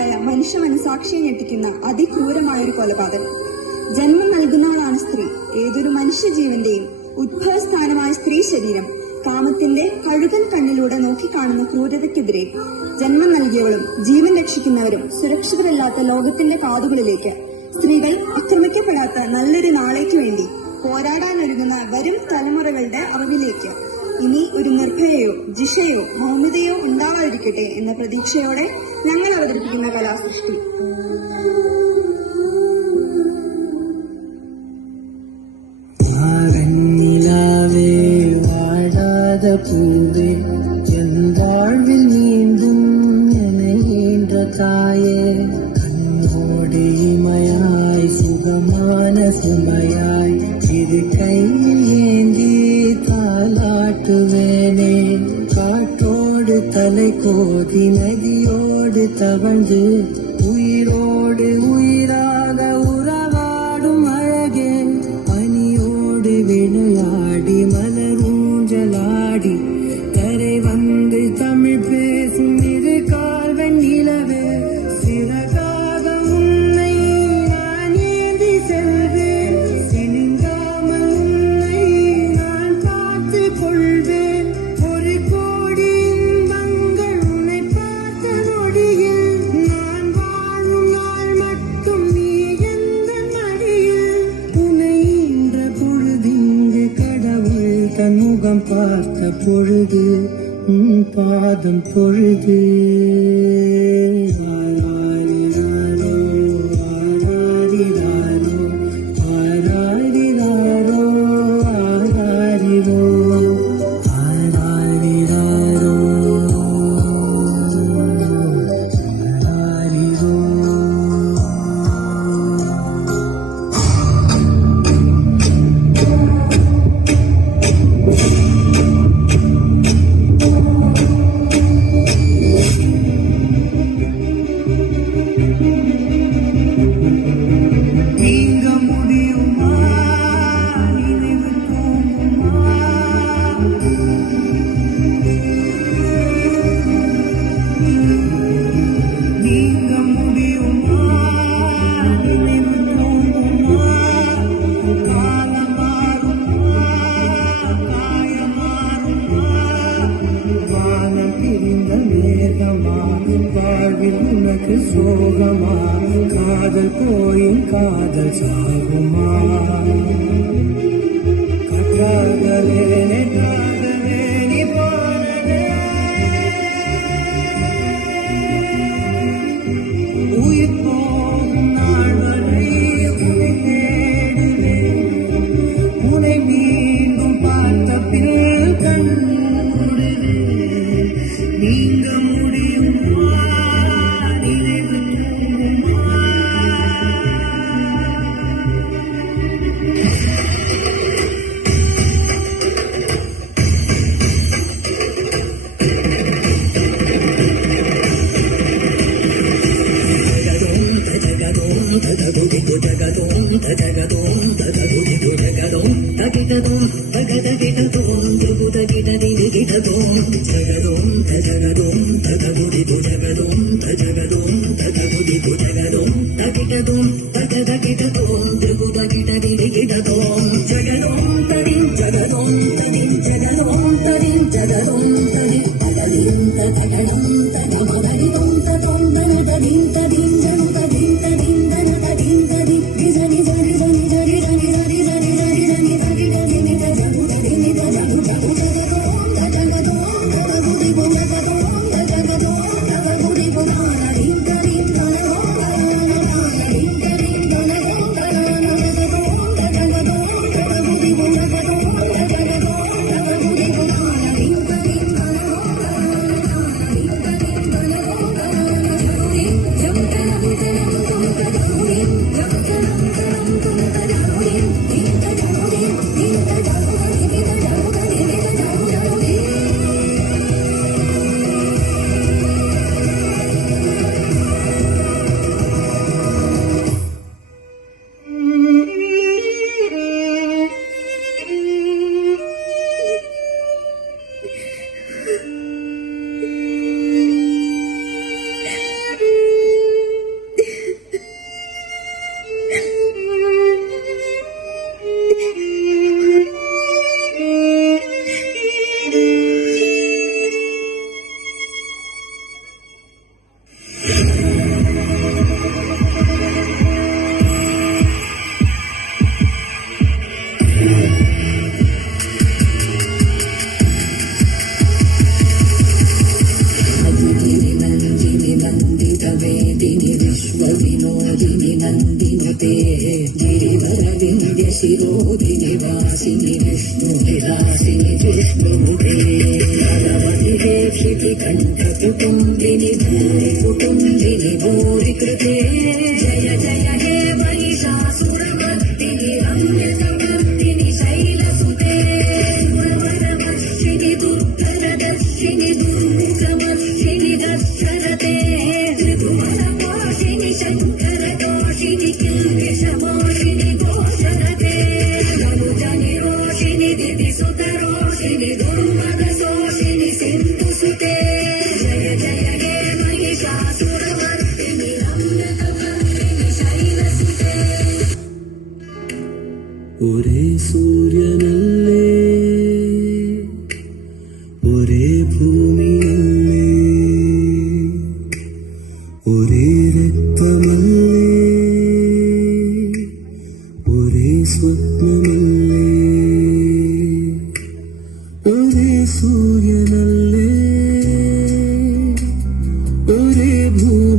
ഇരയായ മനുഷ്യ മനസാക്ഷിയെ ഞെട്ടിക്കുന്ന അതിക്രൂരമായൊരു കൊലപാതകം. ജന്മം നൽകുന്നവളാണ് സ്ത്രീ. ഏതൊരു മനുഷ്യജീവന്റെയും ഉദ്ഭവസ്ഥാനമായ സ്ത്രീ ശരീരം കാമത്തിന്റെ കഴുകൻ കണ്ണിലൂടെ നോക്കിക്കാണുന്ന ക്രൂരതയ്ക്കെതിരെ ജന്മം നൽകിയവളും ജീവൻ രക്ഷിക്കുന്നവരും സുരക്ഷിതരല്ലാത്ത ലോകത്തിന്റെ കാതുകളിലേക്ക്, സ്ത്രീകൾ ആക്രമിക്കപ്പെടാത്ത നല്ലൊരു നാളേക്ക് വേണ്ടി പോരാടാനൊരുങ്ങുന്ന വരും തലമുറകളുടെ അറിവിലേക്ക് ഇനി ഒരു നിർഭയയോ ജിഷയോ മൗമിതയോ ഉണ്ടാവാതിരിക്കട്ടെ എന്ന പ്രതീക്ഷയോടെ ഞങ്ങൾ അവതരിപ്പിക്കുന്ന കലാസൃഷ്ടി. பூவே என் வாழ்வில் மீண்டும் நினைகின்ற தாயே, கண்ணோடு இமையாய் சுகமான சுமையாய் இரு கையில் ஏந்தி தாலாட்டுவேனே. காற்றோடு தலை கோதி நதியோடு தவழ்ந்து உயிரோடு உயிராக உறவாடும் அழகே, பனியோடு விளையாடி மலரூஞ்சலாடி கரை வந்து தமிழ் பேசும் இரு கால்வன் நிலவே, சிறகாக உன்னை நான் ஏந்தி செல்வேன், சினுங்காமல் உன்னை நான் காத்து கொள்வேன். ஒரு கோடி இன்பங்கள் உன்னை பார்த்த நொடியில், நான் வாழும் நாள் மட்டும் நீ எந்த மடியில். உன்னை என்ற பொழுதிங்கு கடவுள் தன் முகம் பார்த்த பொழுது உன் பாதம் பொழுது. ஆராரிராரோ ஆராரிராரோ ஆராரிராரோ ஆராரிரோ ஆராரிராரோ ஆராரிரோ. நீங்க முடியுமா நினைவு தூங்குமா, நீங்க முடியுமா நினைவு தூங்குமா, காலம் மாறுமா காயம் மாறுமா, வானம் பிரிந்த மேகமா வாழ்வில் உனக்கு சோகமா, காதல் போயும் காதல் சாகுமா. காற்றாகவே நெட்டாகவே நீ போனதே, உயிர் போகும் நாள் வரை உன்னை தேடுவேன், உன்னை மீண்டும் பார்த்த பின் கண் மூடுவேன். நீங்க முடியுமா நினைவு தூங்குமா. नन्दितवेदिनि विश्वविनोदिनि नन्दिनुते गिरिवरविन्द्यशिरोदिनि वासिनि विष्णुविलासिनि विष्णुमुखे भगवति क्षितिकण्ठकुटुम्बिनि भूरिकुटुम्बिनि भूरिकृते जय जय हे महिषासुरमर्दिनि रम्यकमर्दिनि शैलसुते सुरवरवर्षिणि दुर्धरदर्शिनि दुर्मुखमर्षिणि दर्शरते त्रिभुवनपोषिणि शङ्करदोषिणि किल्बिषमोषिणि घोषरते नमुजनिरोषिणि दितिसुतरोषिणि दुर्मदशोषिणि सिन्धुसुते जय जय हे महिषासुरमर्दिनि रम्यकमर्दिनि शैलसुते ഒരേ സൂര്യനല്ലേ ഒരേ ഭൂമിയല്ലേ ഒരേ രക്തമല്ലേ ഒരേ സ്വപ്നമല്ലേ ഒരേ സൂര്യനല്ലേ ഒരേ ഭൂമി